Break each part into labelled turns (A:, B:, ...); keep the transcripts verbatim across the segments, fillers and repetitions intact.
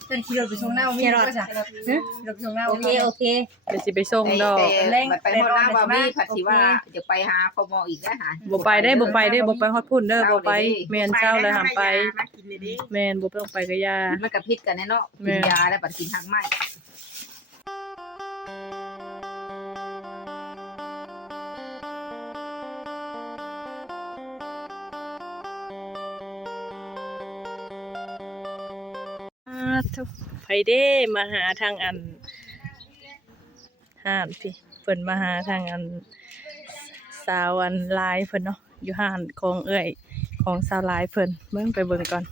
A: เพิ่นขี่รถไปส่งหน้าบ่มีก็จ้ะฮะรถไปส่งหน้า
B: โอ
A: บ่
B: เค
A: มี
B: โอเค
C: เดี๋ยวสิไปส่งดอก
D: แต่ไปฮอดหน้าบ่มีผัดสิว่าจะไปหาพ่อหมออีกนะหา
C: บ่ไปได้บ่ไปได้บ่ไปฮอดพุ่นเด้อบ่ไปแม่นเช้าแล้วห้ามไป
E: มากินเลยดิ
C: แม่นบ่ต้องไปก็ยา
D: มันก็พิษกันแน่เนาะกินยาแล้วปัดกินทางไม้
C: ทุกไผเด้มาหาทางอันห้านพี่เพิ่นมาหาทางอันสาวอันลายเพิ่นเนาะอยู่ห้านของเอื้อยของสาวลายเพิ่นเบิ่งไปเบิ่งก่อน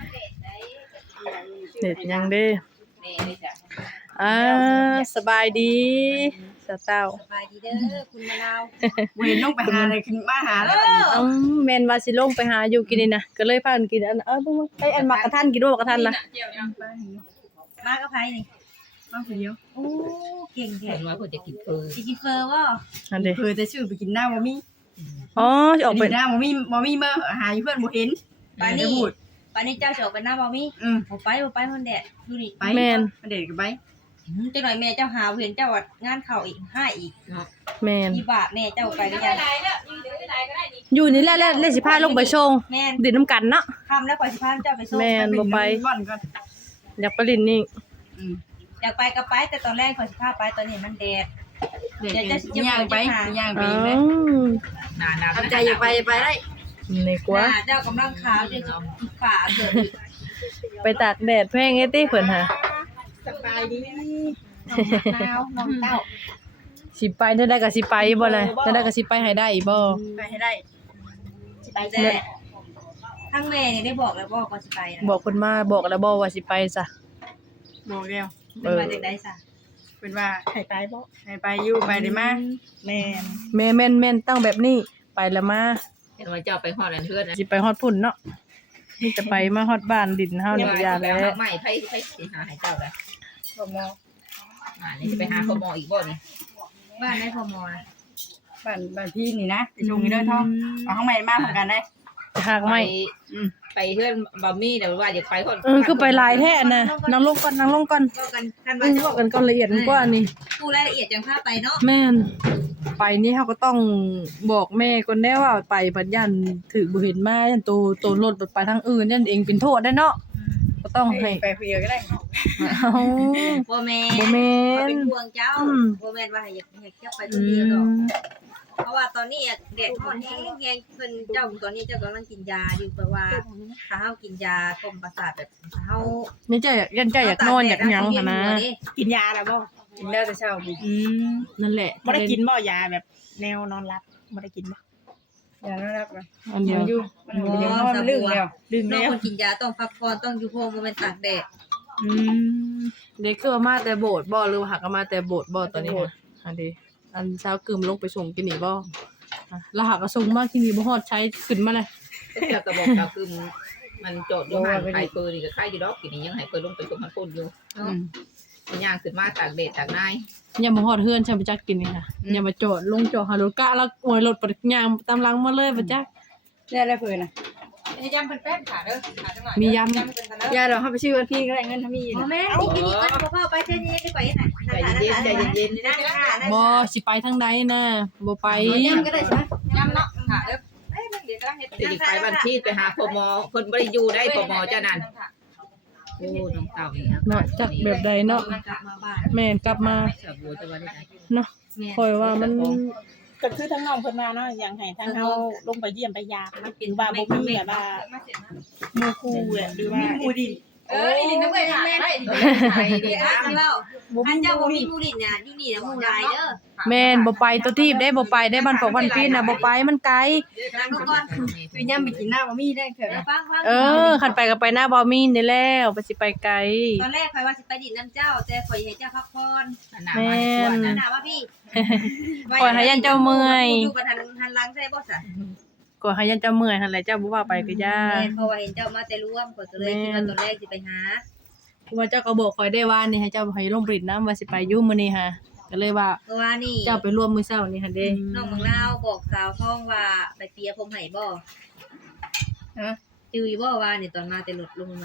C: เฮ็ดหยังเด้
D: นี่นี่จ้ะ
C: อ่าสบายดีสาวเต้า
B: สบายดีเด้อคุณมะนาว
A: บ่เห็นลงไปหาเลยขึ้นมาหาแล้ว
C: อืมแม่นว่าสิลงไปหาอยู่กินนี่นะก็เลยพากันกินอันเออเบิ่งๆไอ้อันมักกะทันกินบ่มักกะทันล่ะ
B: มากับไผนี่
A: มาคนเดียว
B: โอ้เก่งแท้
D: เห็นว่าเพิ่นจะกินเพิ่น
B: สิกินเฟอร์บ่
C: อันเด้
A: เพิ่นจะชื่อไปกินหน้าบ่มี
C: อ๋อสิออกไป
A: หน้าบ่มีบ่มีเมื่อหาอยู่เพิ่นบ่เห็น
B: ปานนี้ปานนี้เจ้าสิออกไปหน้าบ่มี
A: อืม
B: บ่ไปบ่ไปมันแดดดูนี่
A: ไปมันเด็ดกันไป
B: จังหน่อยแม่เจ้าหาเห็นเจ้าว่างานเข้าอีกห้าอีก
C: แม่น
B: อีบาทแม่เจ้าไปหรือยัง
C: อยู่นี่แหละแล้วเลยสิพาลงไปส่ง
B: แม่น
C: ดินน้ำกันเนาะ
B: ค่ำแล้วข่อยสิพาเจ้าไปส่ง
C: แม่นบ่ไป
A: บ่อนก่อน
C: อยากไปลินนี่
A: อืม
B: อยากไปก็ไปแต่ตอนแรกข่อยสิพาไปตอนนี้มันแดด
A: เด็ดย่างไปย่างไป
C: อ๋อ
A: เลย
D: หนาๆ
A: ทำใจอย่าไปไปได้
C: นี่กว่า
B: หน้าเจ้ากำลังขาวเดี๋ยวจะฝ่าเกิดอีก
C: ไปตากแดดแพงไอ้ติเพิ่นหา
E: สบายดี
B: น้าวน้องเต้า
C: สิไปเท่าใดก็สิไปบ่ล่ะเท่าใดก็สิไปให้ได้บ่
A: ไปให้ได้
B: สิไปแต่ทั้งแม่นี่ได้บอกแล้วบอกว่าสิไปนะ
C: บอกเพิ่นมาบอกแล้วบ่ว่าสิไปจ้ะ
A: บอกแล้ว
B: เป็นมาจากไหนซะ
A: เป็นว่า
E: ไข่ไปบ่
A: ให้ไปอยู่ไปได้มา
E: แม่น
C: แม่แม่นแม่นตั้งแบบนี้ไปแล้วมา
D: เห็นว่าเจ้าไปฮอดอันเพื่อนนะ
C: สิไปฮอดพุ่นเนาะนี่จะไปมาฮอดบ้านดินเฮานี่ก็ยาแล้ว
D: ไม่ไผไผสิหาให้เจ้าได้
A: บ่มอ
D: อ่านี่จะไปหาพ่อหมออีกบ่นี่
B: บ้านได้พอมอ
A: บ้านบ้านพี่นี่นะไปชงนี่เด้อท้องเอาข้างในมาพร้อมกันได้
C: หากไม่
D: อืมไปเพื่อนบ่มีเดี๋ยวว่าจะไปคน
C: เออคือไปหลายแท้น่ะนั่งลงก่อนนั่งลงก่อน
B: บอกกันกัน
C: อื
B: ว่า
C: อเว้ากันก่อนละเอียดกว่านี่
B: ผู้รายละเอียดจังพาไปเนาะ
C: แม่นไปนี่เฮาก็ต้องบอกแม่ก่อนแน่ว่าไปบัดยันถือบ่เห็นมายันโตโตรถไปทางอื่นยันเองเป็นโทษได้เนาะก็ต้องให้
A: ไปเพียก็ได้
C: เอ้า
B: บ่แม่
C: บ่แม่
B: น
C: น
B: เป็นห่วงเจ้า
C: อืม
B: บ่แม่นว่าให้อยากอยากเที่ยวไปค
C: อื
B: นเดียวดอก
C: ม
B: เพราะว่าตอนนี้แดดร้อนแห้งๆเพิ่นเจ้าตอนนี้เจ้ากำลังกินยาอยู่แปลว่าถ้าเฮากินยากล่อมประสาทแบบถ้าเฮา
C: นี่เจ้าอยากยันเจ้าอยากนอนอยากหยังหั่นนะ
E: กินยาแล้วบ่
A: กินแล้วแต่เช้าพี่
E: อืม
C: นั่นแหละ
E: บ่ได้กินบ่ยาแบบแนวนอนหลับบ่ได้กินบ่
A: อย่าน่ารักนะ
C: อันเดี
A: ยั
C: ยว
A: งอยู่มันยังนอนลึกแล้ว
E: ลืม
B: น้อง
E: แล้ว
B: คนกินยาต้องพักผ่อนต้องอยู่โฮมบ่แม่นตากแดด
E: อืม
C: เด็กคือว่ามาแต่โบสถ์บ่หรือว่าหักก็มาแต่โบสถ์บ่ตอนนี้ค่ะอันเดีอันเช้ากึมลงไปส่งกินนี่บ่อ่ะแล้วหักก็ส่งมาที่นี่บ่ฮอดใช้ขึ้นมาเลย
D: เจ้าก็บอกเจ้าคือมันโจทย์อยู่ห่างไผเปิ้นนี่ก็ใครอยู่ดอกกินนี่ยังให้เปิ้นลงไปชมมันพุ่นอยู่
A: อืม
D: มันย่างขึ้นมาตากแดดตากนาย
C: อย่ามาฮอดเฮือนฉันบ่จักกินนี่ค่ะอย่ามาจอดลงจอดหารถกะแล้วโอยรถปัดย่างตามหลังมาเลยบ่จัก
A: ได้แล้วเพิ่นน่ะ
B: ให้ยำเพิ่นแป้นขาเด้อขาจังหน่อย
C: มียำ
B: ยำเพิ่นกันเด้อ
A: อย่าดอกเฮาไปชื่อวันพี่ก็ได้เงินถ้ามี
B: บ่แม่นนี่กินนี่ก่อนบ่พาไปเท่านี้ได้ไปไหน
D: ใจเย็นใจเย็น
B: นั่งค่ะนั่ง
C: บ่สิไปทางใดนะบ่ไป
B: ยำก็ได้ใช่มั้ยยำเนาะขาเด้อเอ้ยเดี๋ยวกำลังเฮ็ด
D: ๆสิไปบ้านที่ไปหาพ่อหมอเพิ่นบ่ได้อยู่ได้พ่อหมอเจ้านั่นโอ้น้องเต่านี่
C: เนาะจักแบบใดเนาะ
B: กลับมาบ้าน
C: แม่นกลับมา
D: สาบัวจะว่าได้
C: เนาะคอยว่ามัน
E: ก็คือทั้งน้องเพิ่นมาเนาะอยากให้ทั้งเฮาลงไปเยี่ยมไปยามนะหรือว่าบ่มีแบบว่าหมู่คู่อะหรือว่า
A: หมูดิ
B: เอออีหลินน้ำเอ้ยแม่ได้
D: ไปดี
B: เดี๋ยว
D: นะ
B: อันเล่าอันเจ้าบ่มีมูลินเนี่ยอยู่นี่นะมูลายเด้อ
C: แม่นบ่ไปตัวทีบได้บ่ไปได้บ้านปอกบ้านพีนน่ะบ่ไปมันไกล
B: นั่งก่อน
A: คือย่ำไปกินหน้าบ่มีได้เถ
B: เดี๋ยว
A: อะ
B: ฟังฟัง
C: เออคันไปก็ไปหน้าบ่มีนี่แล้วไปสิไปไกล
B: ตอนแรกข่อยว่าสิไปดินน้ำเจ้าแต่ข่อยให้เจ้าพักผ่อน
C: แม่น
B: นั่นน่ะว่าพี่
C: ข่อยให้ยันเจ้าเมื่อย
B: อยู่ประทันหันหลังใส่บ่ซะ
C: ก็ให้ยันเจ้าเมื่อยหั่นแหละเจ้าบ่ว่าไปก็ย่า
B: แม่เพราะว่าเห็นเจ้ามาแต่ร่วมข่อยก็เลยคิดว่าตอนแรกสิไปหา
C: เพราะว่าเจ้าก็บอกข่อยได้ว่านี่ให้เจ้าให้ลงบริดน้ำว่าสิไปอยู่มื้อนี้ฮะก็เลยว่า
B: เพราะว่านี่
C: เจ้าไปร่วมมื้อเช้านี่หั่นเด้
B: น้องเมืองลาวบอกสาวท้องว่าไปเปียผมให้บ่
A: ฮะ
B: จืออยู่บ่ว่านี่ตอนมาแต่รถลงใหม่
A: บ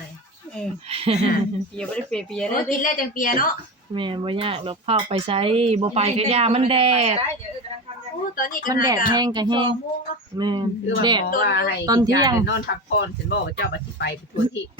A: เออเปียบ่ได้เปียเปีย
B: โอ้
A: ได้
B: กินแล้วจังเปียเนาะ
C: แม่บ่ยากดอกเผาไปใช้บ่ไปก็ย่ามันแดด
B: โอ้ตอนนี้ก็
C: มันแดดแห้งก็แห้ง
B: สองโมงเนาะ
C: แม่น
D: คือว่า
C: แดด
D: ว่าให้
C: ตอนเที่ยง
D: นอนพักผ่อนฉันบอกว่าเจ้าบัดสิไปไปทัวที่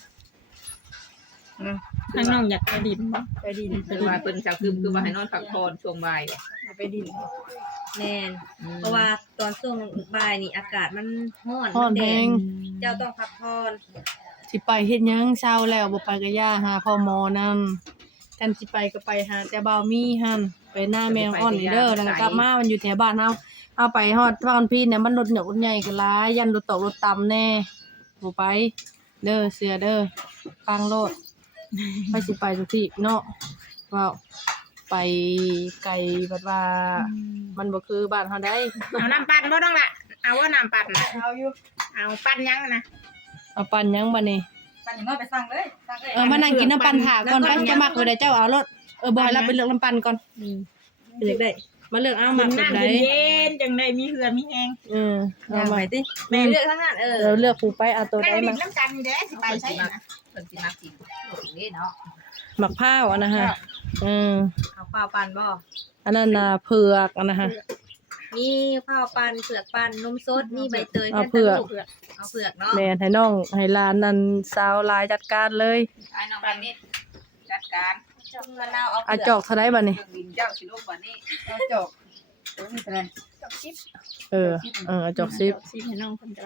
E: ทางน้องอยากไปดินบ่
A: ไปดิน
D: คือว่าเพิ่นจะคือคือว่าให้นอนพักผ่อนช่วงบ่าย
A: ไปดิน
B: แม่นเพราะว่าตอนช่วงบ่ายนี่อากาศมันร้อน
C: ฮ้อน
B: แด
C: แฮ
B: ด
C: ง
B: เจ้าต้องพักผ่อน
C: สิไปเฮ็ดหยังเช้าแล้วบ่ไปก็ย่าหาพ่อหมอนำกันสิไปก็ไปหาแต่บ่าวมีหั่นไปหน้าแมวอ่อนนี่เด้อแล้วก็กลับมามันอยู่แถวบ้านเฮาเอาไปฮอดฟังพี่เนี่ยมันรถเหนียวรถใหญ่ก็หลายยันรถตกรถต่ำแน่บ่ไปเด้อเสือเด้อฟังโลดไปสิไปทุกที่เนาะว้าวไปไกลบัดว่ามันบ่คือบ้านเฮาได้
E: เอาน้ำปั่นบ่ต้องล่ะเอาว่าน้ำปั่นน่ะ
A: เอาอยู่
E: เอาปั่นยังนะ
C: เอาปั่นหยังบัดนี้
A: สั่งอย่างน้อยไปสั่งเลยสั่งเลย
C: เออมานั่งกินน้ำปั่นถาก่อนไปจะมักบ่ได้เจ้าเอารถเออบ่ให้เราไปเลือกน้ำปั่นก่อนอืมเป็นจังได๋มาเลือกเอามักแบบ
E: น้ำ
C: ใด
E: เย็นๆจังได้มีเหือมีแห้ง
C: เออเอา
A: เอา
C: มา
A: ไปติ
B: แม่เลือกทั้งนั้นเออ
C: เราเลือกผู้ไปเอาตัว
E: นั่
C: ใด
E: งดิ
C: มา
E: นน้ำกันนี่เด้สิไปใช่นะ
D: เพิ่นสิมากินโอ้ยเนาะ
C: หมักพร้าวอันนะฮะเออ
B: เอาข้าวปั่นบ่
C: อันนั้นน่ะเผือกอันนะฮะ
B: มีข้าวปั่นเผือกปั่นนมสดมีใบเตย
C: เอาเผือก
B: เอาเผือกเนาะ
C: แม่นให้น้องให้หลานนั่นสาวลายจัดการเลย
D: ไอ้น้องบัดนี้จัดการ
B: จงมะนาวเอา
C: อา
B: เผื
C: จอกเท่าไดบัดนี้
D: เครื่องบินเจ้าสิลงบัดนี้
A: เอาจบตัวนี้อะไร
C: เออเอออาจอกสิบ
E: สิให้น้องเพิ่นก็ได้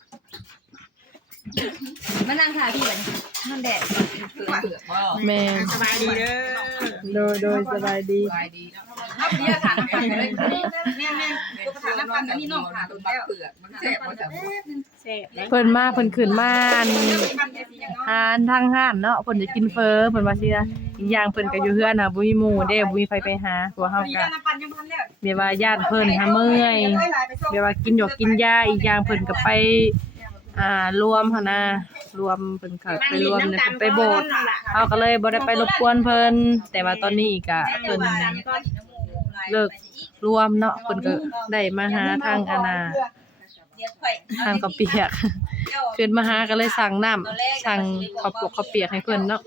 B: มานั่งถ่ายพี่บัดนี้มันแดด
D: คือเผือกบ่
C: แม่น
E: สบายดีเด้อ
C: โดยโดยสบายดี
D: สบายดีเนาะ
A: เอาไปเรียกถามกันเลยแม่แม่ตัวถามน้ำปั่นอันนี้น้องถาม
D: ต้
A: ตั
D: น
A: ว
D: มะ
A: แล้ว
D: เผือกมันแซ่บบ่จ้ะ
E: แซ่บเลย
C: เพิ่นมาเพิ่นขึ้นมาอันหานทางห้านเนาะเพิ่นจะกินเฟอเพิ่นว่าสินะอีกอย่างเพิ่นก็อยู่เฮือนน่ะบ่มีหมู่เด้บ่มีไผไปหาตัวเฮาก็
A: น้ำปั่นยังพันแล้ว
C: เดี๋ยวว่าญาติเพิ่นหาเมื่อยเดี๋ยวว่ากินหยกกินยาอีกอย่างเพิ่นก็ไปอ่ารวมหั่นน่ะรวมเพิ่นก็ไปรวมเนี่ยเพิ่นไปโบสถ์เฮาก็เลยบ่ได้ไปรบกวนเพิ่นแต่ว่าตอนนี้ก็เพิ่นเลิกรวมเนาะเพิ่นก็ได้มาหาทางอาณาทางข้าวเปียกขึ้นมาหาก็เลยสั่งน้ำสั่งข้าวปกข้าวเปียกให้เพิ่นเนาะ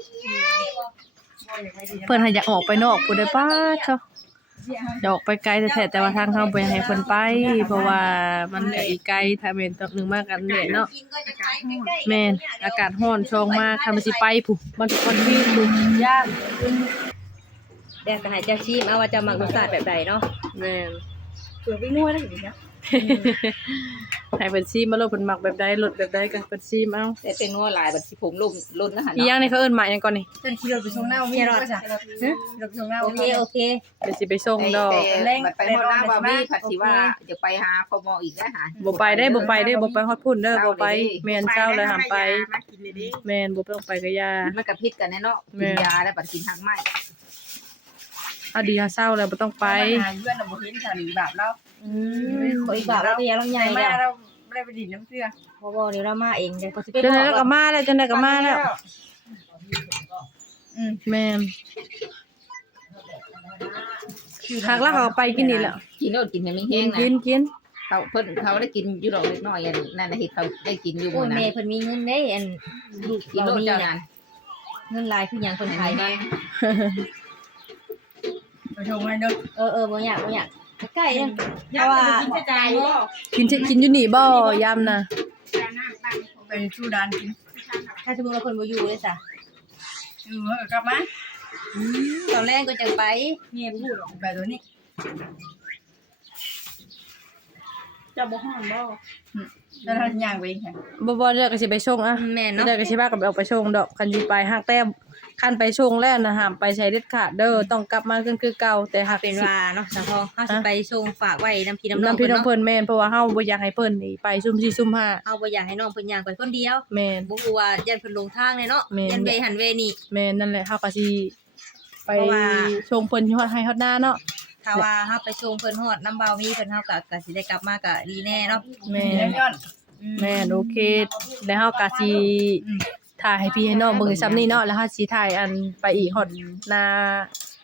C: เพิ่นให้อยากออกไปนอกผู้ใดป้าเจ้าอยากออกไปไกลแท้ๆแต่ว่าทางเฮาบ่อยากให้เพิ่นไป เพราะว่ามันก็อีกไกลถ้าแม่นต้องนึงมากันแดดเนาะแม่นอากาศร้อนช่องมากถ้ามันสิไปผู้มันทุกคนที่ผู้ย่าน
B: แดดก็ให้เจ้าชิมเอาว่าจะมักรสชาติแบบใดเนาะ
C: แม่น
A: เปลือกวิ่งงัวได้อยู่เนี่ย
C: ให้เพิ่นซิมมาโลดเพิ่นมักแบบใดรสแบบใดก็เพิ่นซิมเอา
D: แต่เป็นงัวหลายบัดสิผมลงล้นนะหั่น
C: อีหยั
D: เนาะ
C: งนี่เขาเอิ้นหมากหยังก่อนนี่
A: เส้นขี่รถไปส่งหน้ามีรถจ้ะฮะรถไปส่งหน้า
B: โอเคโอเค
C: เดี๋ยวสิไปส่งดอก
D: แต่บัดไปฮอดหน้าบ่มีผัดสิว่าจะไปหาพ่อหมออีกแล้วหา
C: บ่ไปได้บ่ไปได้บ่ไปฮอดพุ่นเด้อบ่ไปแม่นเช้าเลยห้ามไป
E: มากินเลยดิ
C: แม่นบ่ต้องไปก็อย่า
D: มันก็พิษกันแน่เนาะกินยาแล้วบัดกินทางไม้
C: เอาดีหาเช้าแล้วบ่ต้องไป
A: หาเพื่อนเราบ่เห็นค่ะหรือแบบเรา
B: อืมขออีกบาทแล้วก็ยังลังใหญ่
A: มา
B: แล้ว
A: เราไม่ได้ไปดินน้ำเสื้อ
B: บ่บ่เดี๋ยวเรามาเองเดี๋ยวก็สิไป
C: จัง
B: บ
C: ได๋
B: อก
C: แล้วก็มาแล้วจังได๋ก็มาแล้ว
A: อืม
C: แม่นหักแล้วเขาก็ไปกินนี่แหละ
D: กินโนดกินยังไม่
C: กิ
D: แห้
C: น
D: งนะ
C: กินกิน
D: เขาเพิ่นเขาได้กินอยู่ดอกเล็กน้อยอันนั่นน่ะเฮ็ดเขาได้กินอยู่
B: โอ้
D: มื้
B: ย
D: อนั้น
B: แม่เพิ่นมีเงินเด้อันลูก
D: กิน
B: เรา
D: โนด
B: มี
D: เจ้า
B: น่ะ
D: นั้น
B: เงินหลายคือหยังคนไทย
D: แห้ง
A: ไปชมให้เด้อ
B: เออเออบ่อยากบ่อยากใกล้ๆเด้อเพ
E: ยา
B: ราะ
E: ว่า
B: ว่า
E: กินใจบ่
C: กินกินอยู่นี่บ่ยำน่ะ
A: ไปชูดานกิน
B: ถ้าสมมุติว่าเพิ่นบ่อยู่เลยจ้ะ
A: เออกลับมา
B: อืมตอนแรกก็จังไป
A: เงียบพูดไปตัวนี้
E: เจ้าบ่ฮ้อนบ่
A: แล้วท่านย่างไปเองค่ะ
C: บ่บ่เดี๋ยวก็สิไปส่งอ่ะ
B: แม่น
C: เดี๋
B: เนาะ
C: ยวก็สิพากันไปออกไปส่งดอกคันสิไปหักแต้มคันไปส่งแล้วนะห้ามไปใช้เด็ดขาดเด้อต้องกลับมาคือคือเก่าแต่หัก
B: เป็น
C: สิ
B: ว่าเนาะสะพอเฮาสิไปส่งฝากไว้น้ำพี่น้ำน้อง
C: น้ำพี่น้อง
B: เพิ่นเนาะ
C: เพิ่นแม่นเพราะว่าเฮาบ่อยากให้เพิ่นนี่ไปซุ่มสี่ซุ่มห้า
B: เฮาบ่อยากให้น้องเพิ่นย่างไปคนเดียว
C: แม่น
B: บ่ฮู้ว่ายันเพิ่นหลงทางเลยเนาะ
C: แม่น
B: ยันเวหันเวนี่
C: แม่นนั่นแหละเฮาก็สิไป
B: เพราะว่า
C: ส่งเพิ่นที่ฮอดให้ฮอดหน้าเนาะ
B: ถ้าว่าเฮาไปส่งเพิ่นฮอดน้ำเบามีเพิ่นเฮาก็ก็สิได้กลับมาก็ดีแน่เนาะ
C: แม่
A: มีน้ำย้อน
B: อื
C: แม่นโอเคแล้วเฮาก็สิถ่ายให้พี่ให้น้องเบิ่งซ้ำนี่เนาะแล้วเฮาสิถ่ายอันไปอีกฮอดหน้า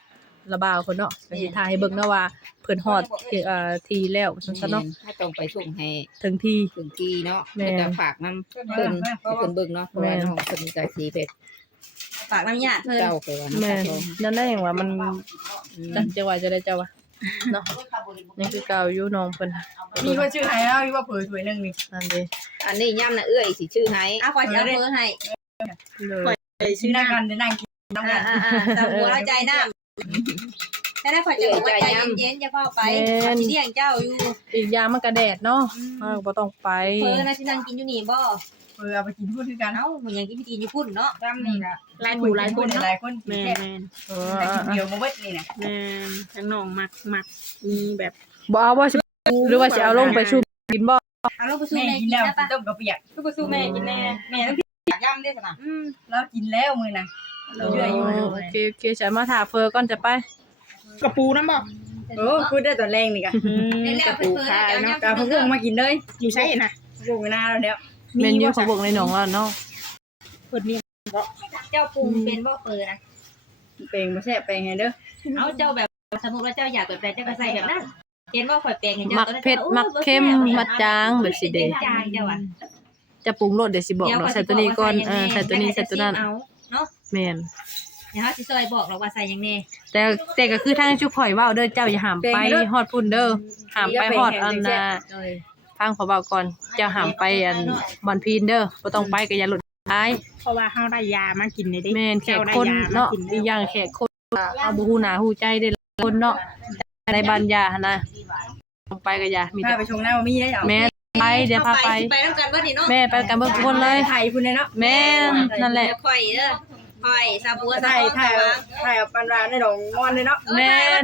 C: ระบ่าวเพิ่นเนาะก็สิถ่ายให้เบิ่งเนาะว่าเพิ่นฮอดที่เอ่อที่แล้วซั่นซะเนาะ
D: ให้ต้องไปส่งให้
C: ถึงที่
D: ถึงที่เนาะ
C: แม่
D: แล้วก็ฝากนำเพิ่นให้เพิ่นเบิ่งเนาะเพราะว่าน้องเพิ่นก็สิเป็น
B: ฝากน้ำยาเพิ่น
D: เจ้าไปว่า
C: แม่
D: น้ำ
C: นนั่นได้หยังว่ามัน
D: อืม
C: จังจะว่าจะได้เจ้าว่าเนาะนี่คือเก่าอยู่น้องเพิ่น
A: มีคนชื่อให้เฮามีว่าเผยถ้วยนึงนี่
C: นั่นเด้
D: อันนี้ย่ำน่ะเอื้อยสิชื่อให้
B: อ่ะขอสิเอาเบอร์ให้
C: เลย
A: ชื่อนั่งกันได้นั่งกินน้ำ
B: อ่า
A: กัน
B: อ่าๆสาวบัวเอาใจน้ำแต่ได้ขอจะบอกว่าใจเย็นๆอย่าเฝ้าไปสิเลี้ยงเจ้าอยู่
C: อีกอย่างมันก็แดดเนาะเออบ่ต้องไป
B: เพิ่นน่ะสินั่งกินอยู่นี่บ่
A: เผยเอาไปกินพูดคือกัน
B: เอ้ามันยังกินกินอยู่พุ่นเนาะ
A: จำนี่ล่ะ
E: หลายผู้หลายคนเนาะ
A: หลายคนกิน
E: แม่
A: แซ่บ
E: แม่น
C: เอ
A: แต่
C: อ
A: กินเดียวบ่เบิดนี่น่ะ
E: แม่นทั้งน้องมักมักมีแบบ
C: บ่เอาว่าสิหรือว่าสิเอาลงไปชุบกินบ่
B: เอาลูกไปสู้
A: แม่
B: แม่
A: กิ
B: กิ
A: น
B: น
A: แล้ว
B: ได้ปะ
A: ต้มกระเปียก
E: คือบ่สู้แม่กินแน่
A: แม่ต้องกินย่ำได้ซั่นน่ะ
B: อืม
A: เรากินแล้วมื้อน่ะเราเรื่อยอยู่
C: โอเคโอเคฉันมาถามเฟอก่อนจะไป
E: กระปูน้ำบ่
A: โอ้พูดได้ตอนแรงนี่กะ
E: อืม
B: ได้แล้
E: ก
B: ว
E: ระ
B: เพิ่
E: ปู
B: นเพิ่น
E: ขาย
B: เอา
E: เนาะ
B: เนาะ
A: กาพะวงมากินเลย
E: อยู่ใช่น่ะ
A: พะวงหน้าเราแล้ว
C: เมนยูเขาบอกในหนองแล้วเนาะ
E: เพิ่นมี
B: เจ้าปรุงเป็นบ่เปิดนะ
A: เปลงบ่แซ่บไปไงเด้อ
B: เอาเจ้าแบบสมมุติว่าเจ้าอยากแบบใดเจ้าก็ใส่แบบนั้นเห็นว่าข่อยแปลงให้เจ้า
C: มักเผ็ดมักเค็มมักจางแบบสิเด้
B: จางเจ้าอ่ะ
C: จะปรุงรสเดี๋ยวสิบอกเนาะใส่ตัวนี้ก่อนเออใส่ตัวนี้ใส่ตัวนั้น
B: เอาเนาะ
C: แม่น
B: เดี๋ยวเฮาสิซอยบอกเราว่าใส่หยังแน่
C: แต่แต่ก็คือทางจุข่อยเว้าเด้อเจ้าอย่าห้ามไปฮอดพุ่นเด้อห้ามไปฮอดอันน่ะทางขอเว้าก่อนเจ้าห้ามไปอันบ่อนพีนเด้อบ่ต้องไปก็อย่าหลุดท้าย
E: เพราะว่าเฮาได้ยามากินได้เด้
C: แม่นแขกคนเนาะอีกอย่างแขกคนเอาบ่ฮู้หน้าฮู้ใจได้คนเนาะในบ้านยาหั่นน่ะต้องไปก็อย่ามี
A: พา
C: แต่
A: ไปชงหน้าบ่มีได้เหรอ
C: แม่ไปเดี๋ยวพาไป
B: ไปนำกันบ่นี่เนาะ
C: แม่ไปกันเบิ่งทุกคนเลย
A: ไทยพุ่นเลยเนาะ
C: แม่นนั่นแหละ
B: เดี๋ยวข่อยเด้อข่อยซาบัว
A: ไท
B: ซาย
A: ไทยไทยเอาปันรานในดอกงอนเลยเนาะ
C: แม่น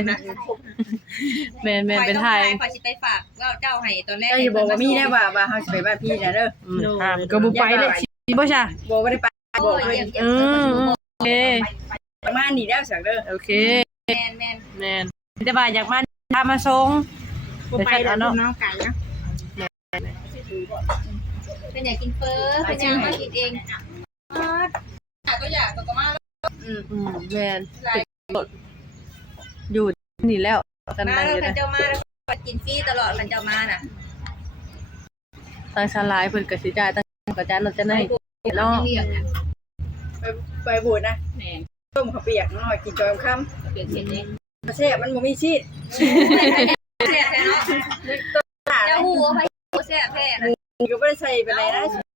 C: แม่นแม่นเป็นไทย
B: ข่อยสิไปฝากเจ้าให้ตอนแรก
A: เจ้าอย่าบอกว่ามีได้ว่าว่าเฮาสิไปบ้านพี่นะเด้อ
C: อืมห้ามก็บ่ไปเลยสิบ่จ้ะ
A: บอกว่าได้ไปบอกเลย
C: อืมโอเค
A: ประมาณนี้แล้วสักเด้อ
C: โอเค
B: แม่นแม่น
C: แม่นแต่ว่าอยากมาพามาส่ง
E: บ่ไปแล้วเนาะน้องไก่เนาะ
B: เป็นอยากกินเฟอเป็นอยากมากินเองก็อยากก็มา
C: อืมแม่นอยู่นี่แล้วกัน
B: มา
C: นั่ง
B: แล้ว
C: อยู่
B: คัน
C: นะ
B: เจ้ามาแล้วกินฟรีตลอดคันเจ้ามาน่ะ
C: ทางชาลายเพิ่นก็สิจ่ายตั้งกระจานเราจะให้เนาะ
A: ไปไปบูดนะ
D: แม่น
A: ต้มข้าวเปียกน้อยกินจอยค่ำ
D: เปลี่ยนเส้นนี้
A: แซ่บมันบ่มีชีส
B: แซ่บแท้เนาะเจ้าหูไปแซ่บแท้น่ะ
A: ก็บ่ได้ใส่ไปไหนนะ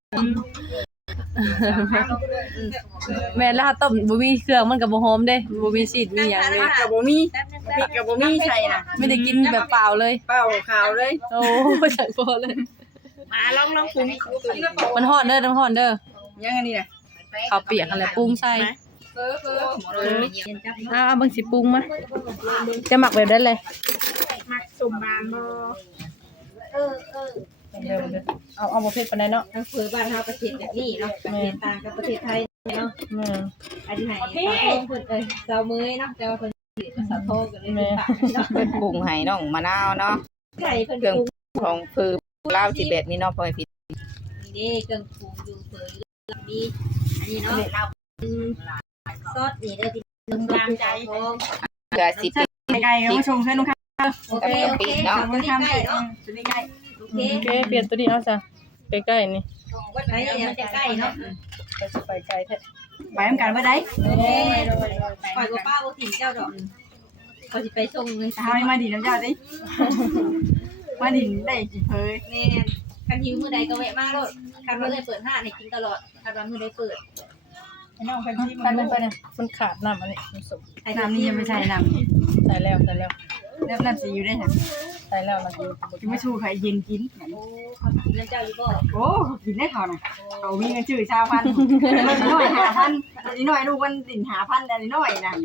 C: แม่นแล้วถ้าต้มบ่มีเครื่องมันก็บ่หอมเด้บ่มีซีดมีหยังเลย
A: ก็บ่มี
B: แป๊บนึง
A: พริกก็บ่มีใส่น่ะ
C: ไม่ได้กินแบบเปล่าเลย
A: เปล่าขาวเลย
C: โอ้จักพอเลย
E: มาลองลองปรุง
C: มันฮ้อนเด้อมันฮ้อนเด้อ
A: ยังอันนี้น่ะ
C: ข้าวเปียกนั่นแหละปรุงใส่
B: เฟอเฟอเย็นจับ
C: เอาเอาเบิ่งสิปรุงมาจะหมักแบบนั้นเลย
E: มักสมบานบ่
B: เออเออ
C: เดี๋ยวๆเอาเอาบ่เผ็ดปานใดเนาะ
B: ทางเฟอบ้านเฮาประเทศแบบนี้เนาะประเทศต่างกับประเทศไทยเนาะ
C: แม่น
B: อันนี้ให้สาวทงเพิ่นเอ้ยสาวมื้อเนาะแต่ว่าเพิ่นสาวทงก็เลยฝากเนาะ
D: เพิ่นปรุงให้น้องมะนาวเนาะ
B: ไก่เพิ่น
D: เค
B: ป
D: รื่อง
B: รุง
D: ของคือลาวสิแบบนี้เนาะพ่อให้พี่
B: นี่เด้เครื่องปรุงอยู่เฟอมีอันนี้เนาะซอสนี่เด้อที่เพิ่นตามใจทง
D: เพื่อสิเป็น
A: ไก่ก็ชงใส่ลงค่ะ
B: โอเคโอเคสาวมื้อนี้ไก่เนาะ
A: ตัวนี้ไก่
B: โอเค
C: โอเคเปลี่ยนตัวนี้เอาซะใกล้ๆนี่
B: ไก่เนี่ยมันจะใกล้เนาะ
C: ไปสิไปไกลแท้
A: ไปนำกันบ่ได้
B: โอเคปล่อยกับป้าบ่ถิ่นเจ้าดอกเขาสิไปส่งเงิน
A: เฮามาดินน้ำเจ้าดิมาดินได้กินเผย
B: แม่นคันหิวมื้อใดก็แวะมาโลดคันว่าเลยเปิดห้านให้กินตลอดคันว่ามื้อใดเปิด
A: น้องเพิ่นสิ
C: ไปไปเนี่ยมันขาดน้ำอันนี้มันสุก
A: น้ำนี่ยังไม่ใช่น้ำ
C: ใส่แล้วใส่แล้ว
A: น้ำน้ำสีอยู่ได้ค่ะ
C: ใส่แล้วนะคือ
A: จะไม่ชูใครเย็นกิน
B: โอ้เขากินแล้วเจ้าอยู่บ่
A: โอ้กินได้เขาน่ะเขามีเงินชื่อชาวพันมันน้อยหาพันอันนี้น้อยลูกมันสินหาพันอันนี้น้อยนะ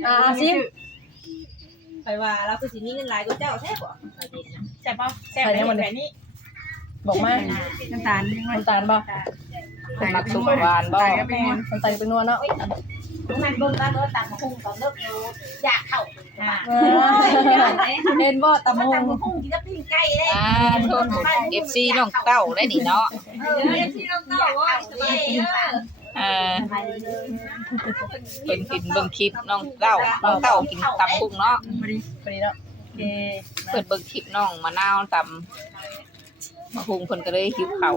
B: ไปว่าเราคือสิมีเงินหลายกว่าเจ้าแท้บ่
E: แซ่บบ่แซ่บได้แบบนี้
C: บอกมา
A: น้ำตาลยังไง
C: น้ำตาลบ่
D: คนมักสุกหวานบ่
A: ก็เป็น
C: น้ำตาลเป็นนัวเนาะ
B: มันเบิ่งว่าเด้อตักมาหุ้งตอนเลิกอยู่อยากเข้ามา
C: เห็นบ่ตำ
B: มัน
C: ห
B: ตัก
C: ง
B: มาหุ้งกินกับปิ้งไก่เด้
D: อ่าโทษ เอฟ ซี น้องเต้าได้นี่เนาะ
B: เออที่น้องเต้าว่าสบายเด้อ
D: เออเพิ่นกินเบิ่งคลิปน้องเต้าน้องเต้ากินตำกุ้งเนาะ
A: พอดี
C: พอดีแล้วโอเค
D: เพิ่นเบิ่งคลิปน้องมะนาวตำมะฮุงเพิ่นก็เลยหิวข้าว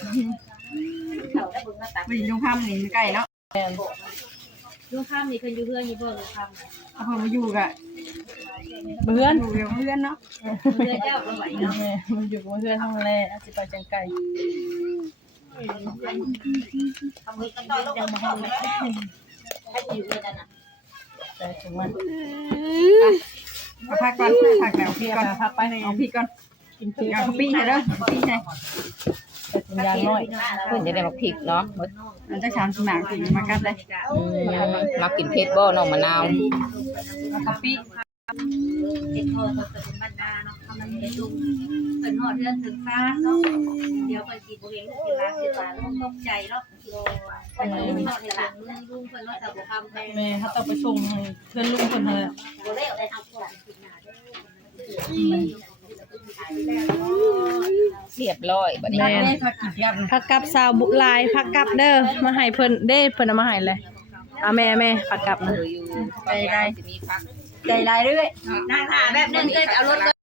A: พอดีลุงคำนี่ใกล้เนาะ
B: ลุงข้ามนี่เพิ่นอยู่เพื่อนอยู่เบิ่งลุงข้าม
A: เอาพอมาอยู่กะ
C: เพื่อน
A: อยู่กับเพื่อนเนาะ
B: เพื่อนเจ้าบ่ไหวเนาะ
C: แม่มันอยู่กับเพื่อนทั้งแลอาจสิไปจังไกล
B: ทำมือกันต่อลงมาห้องให้อยู่ด้วยกันน่ะ
C: แต่ถึงมัน
A: เอาพักก่อนพักแล้วพี่ก่อน
C: พักไปใน
A: เอาพี่ก่อน
C: กินพริก
A: เอาพี่ใช่เด้อพี่ใช่
C: แต่สัญญาณน้อย
D: เพิ่นจะได้มาพริกเนาะ
A: มันจะชามสนามถึงมากัดเลย
D: อืมมากินเผ็ดบ่น้องมะนาว
A: เอากะปิ
B: เฮ็ดโทษเพิ่นเป็นบ้านนาเนาะทำมันเฮ็ดลุงเพิ่นฮอดเรือนถึงฟ้าเนาะเดี๋ยวเพิ่นสิบ่เห็นสิลาสิว่าลุงตกใจเนาะเพิ่นสิฮอดตลาดเมืองลุงเพิ่นว่าจะบ่ทำแม่
C: แม่ถ้าต้องไปส่งให้เพื่อนลุงคนเธอ
B: บ่ได้เอาได้เอาก่อนกินหน้าเด้อ
D: เรียบร้อยบัดนี้
C: แม่
A: พักกี่ยัน
C: พักกับสาวบุลายพักกับเด้อมาให้เพิ่นเด้เพิ่นเอามาให้เลยอ่ะแม่แม่พักกับ
D: เอ
C: นะ
D: ออยู่ใจได้สิมีพัก
A: ใจลายเรื่อย
B: นั่งหาแบบนึงก็เอารถ